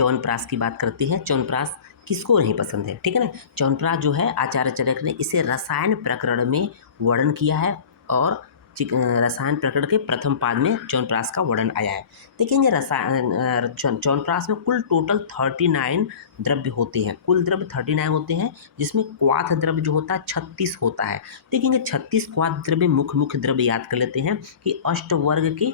च्यवनप्राश की बात करते हैं। च्यवनप्राश किसको नहीं पसंद है, ठीक है ना। च्यवनप्राश जो है आचार्य चरक ने इसे रसायन प्रकरण में वर्णन किया है और रसायन प्रकरण के प्रथम पाद में च्यवनप्राश का वर्णन आया है। देखेंगे च्यवनप्राश में कुल टोटल 39 द्रव्य होते हैं, कुल द्रव्य 39 होते हैं, जिसमें क्वाथ द्रव्य जो होता है 36 होता है। देखेंगे 36 क्वाथ द्रव्य मुख्य द्रव्य याद कर लेते हैं कि अष्टवर्ग के,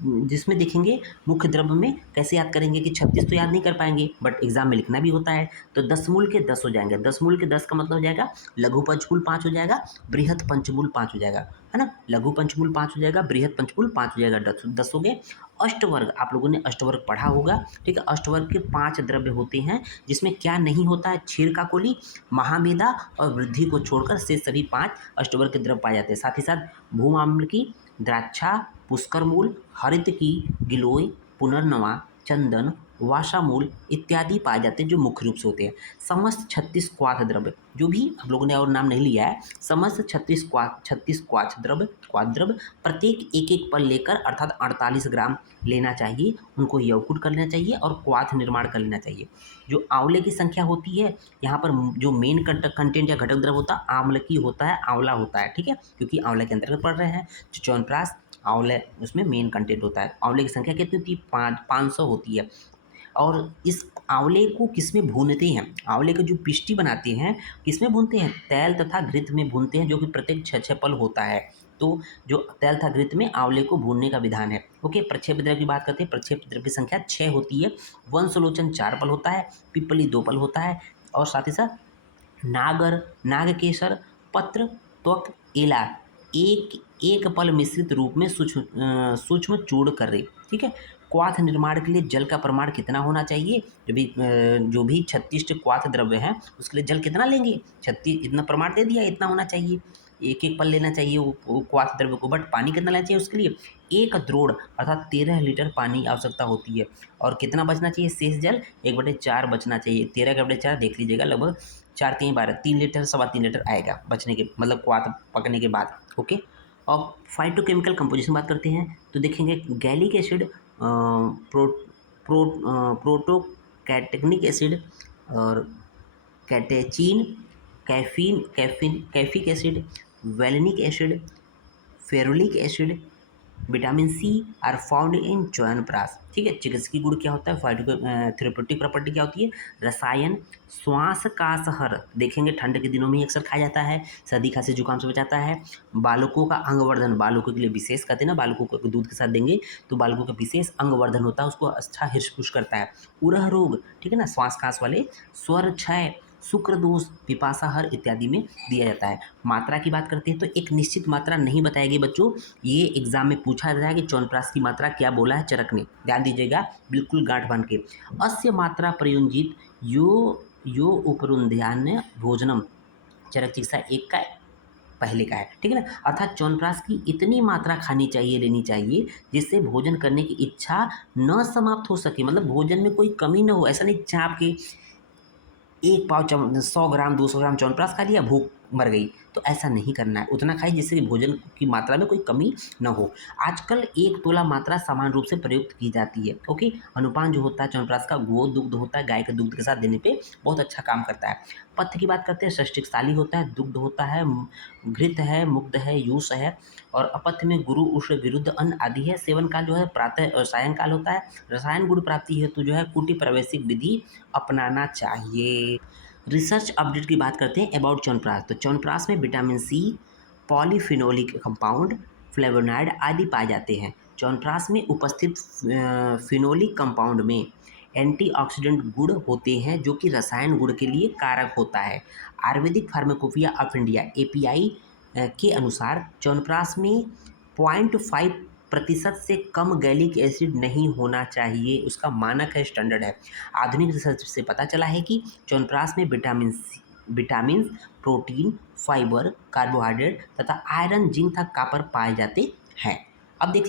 जिसमें देखेंगे मुख्य द्रव्य में कैसे याद करेंगे कि 36 तो याद नहीं कर पाएंगे, बट एग्जाम में लिखना भी होता है। तो 10 मूल के 10 हो जाएंगे, 10 मूल के 10 का मतलब हो जाएगा लघु पंचमूल 5 हो जाएगा, बृहत पंचमूल 5 हो जाएगा, है ना। लघु पंचमूल 5 हो जाएगा, बृहत पंचमूल 5 हो जाएगा, 10 हो गए। अष्टवर्ग आप लोगों ने अष्टवर्ग पढ़ा होगा, ठीक है। अष्टवर्ग के 5 द्रव्य होते हैं, जिसमें क्या नहीं होता है, क्षीर का कोली, महामेदा और वृद्धि को छोड़कर से सभी 5 अष्टवर्ग के द्रव्य पाए जाते हैं। साथ ही साथ भूमाम्ल की, द्राक्षा, पुष्करमूल, हरित की, गिलोय, पुनर्नवा, चंदन, वाशामूल इत्यादि पाए जाते हैं, जो मुख्य रूप से होते हैं। समस्त 36 क्वाथ द्रव्य, जो भी आप लोगों ने और नाम नहीं लिया है, समस्त 36 क्वाथ द्रव्य प्रत्येक एक एक पल लेकर अर्थात 48 ग्राम लेना चाहिए, उनको यवकुट कर लेना चाहिए और क्वाथ निर्माण कर लेना चाहिए। जो आंवले की संख्या होती है, यहाँ पर जो मेन कंटेंट या घटक द्रव्य होता है आम्लकी होता है, आंवला होता है, ठीक है, क्योंकि आंवले के अंतर्गत पढ़ रहे हैं। जो च्यवनप्राश आंवले उसमें मेन कंटेंट होता है। आंवले की संख्या कितनी होती है, 500 होती है। और इस आंवले को किसमें भूनते हैं, आंवले का जो पिष्टी बनाते हैं किसमें भूनते हैं, तेल तथा घृत में भूनते हैं, जो कि प्रत्येक 6 पल होता है। तो जो तेल तथा घृत में आंवले को भूनने का विधान है। ओके, प्रक्षेप द्रव्य की बात करते हैं। प्रक्षेप द्रव्य की संख्या 6 होती है। वंशलोचन 4 पल होता है, पिपली 2 पल होता है, और साथ ही साथ नागर, नागकेसर, पत्र, त्वक, एला एक एक पल मिश्रित रूप में सूक्ष्म चूर्ण कर रही, ठीक है। क्वाथ निर्माण के लिए जल का प्रमाण कितना होना चाहिए, जो भी 36 क्वाथ द्रव्य हैं उसके लिए जल कितना लेंगे, 36, इतना प्रमाण दे दिया, इतना होना चाहिए, एक एक पल लेना चाहिए वो क्वाथ द्रव्य को। बट पानी कितना लेना चाहिए उसके लिए, 1 द्रोण अर्थात 13 लीटर पानी आवश्यकता होती है। और कितना बचना चाहिए शेष जल, 1/4 बचना चाहिए। 13 का 4 देख लीजिएगा, लगभग 4 3 12 3 लीटर 3.25 लीटर आएगा बचने के, मतलब क्वाथ पकने के बाद। ओके, और फाइटोकेमिकल कंपोजिशन बात करते हैं तो देखेंगे गैलिक एसिड, प्रोटोकैटेनिक एसिड और कैटेचिन, कैफिक एसिड, वैलेनिक acid, ferulic acid, vitamin C are found in Chyawanprash, ठीक है। चिकित्सकीय गुण क्या होता है, थेरेप्यूटिक प्रॉपर्टी क्या होती है, रसायन, श्वास कासहर, देखेंगे ठंड के दिनों में ही अक्सर खाया जाता है, सर्दी खांसी जुकाम से बचाता है। बालकों का अंगवर्धन, बालकों के लिए विशेष कहते हैं ना, बालकों को दूध के साथ देंगे तो बालकों का विशेष अंगवर्धन होता है, उसको अच्छा हृष्ट पुष्ट करता है। उरह रोग, ठीक है ना, श्वास कास वाले, स्वर क्षय, शुक्र दोष, पिपासाहर इत्यादि में दिया जाता है। मात्रा की बात करते हैं तो एक निश्चित मात्रा नहीं बताएगी बच्चों, ये एग्जाम में पूछा जाता है कि च्यवनप्राश की मात्रा क्या बोला है चरक ने, ध्यान दीजिएगा बिल्कुल गांठ बांध के। अस्य मात्रा प्रयुंजित यो उपरुंध्यान्य भोजनम, चरक चिकित्सा 1 का पहले का है, ठीक है ना। अर्थात च्यवनप्राश की इतनी मात्रा खानी चाहिए, लेनी चाहिए, जिससे भोजन करने की इच्छा न समाप्त हो सके, मतलब भोजन में कोई कमी न हो। ऐसा नहीं चाह आपके 1 पाव 100 ग्राम 200 ग्राम च्यवनप्राश खा लिया, भूख मर गई, तो ऐसा नहीं करना है। उतना खाइए जिससे कि भोजन की मात्रा में कोई कमी न हो। आजकल 1 तोला मात्रा समान रूप से प्रयुक्त की जाती है। ओके, अनुपान जो होता है च्यवनप्राश का, गो दुग्ध होता है, गाय के दुग्ध के साथ देने पे बहुत अच्छा काम करता है। पथ्य की बात करते हैं, षष्टिकशाली होता है, दुग्ध होता है, घृत है, मुग्ध है, यूष है, और अपथ्य में गुरु उष्ण विरुद्ध अन्न आदि है। सेवन काल जो है प्रातः और सायंकाल होता है। रसायन गुण प्राप्ति हेतु जो है कुटी प्रवेशिक विधि अपनाना चाहिए। रिसर्च अपडेट की बात करते हैं अबाउट च्यवनप्राश। तो च्यवनप्राश में vitamin C, polyphenolic compound, flavonoid आदि पाए जाते हैं। च्यवनप्राश में उपस्थित फिनोलिक कंपाउंड में एंटीऑक्सीडेंट गुण होते हैं, जो कि रसायन गुण के लिए कारक होता है। Ayurvedic pharmacopoeia of India API के अनुसार च्यवनप्राश में 0.5% से कम गैलिक एसिड नहीं होना चाहिए, उसका मानक है, स्टैंडर्ड है। आधुनिक रिसर्च से पता चला है कि च्यवनप्राश में विटामिन, प्रोटीन, फाइबर, कार्बोहाइड्रेट तथा आयरन, जिंक तथा कॉपर पाए जाते हैं। अब देख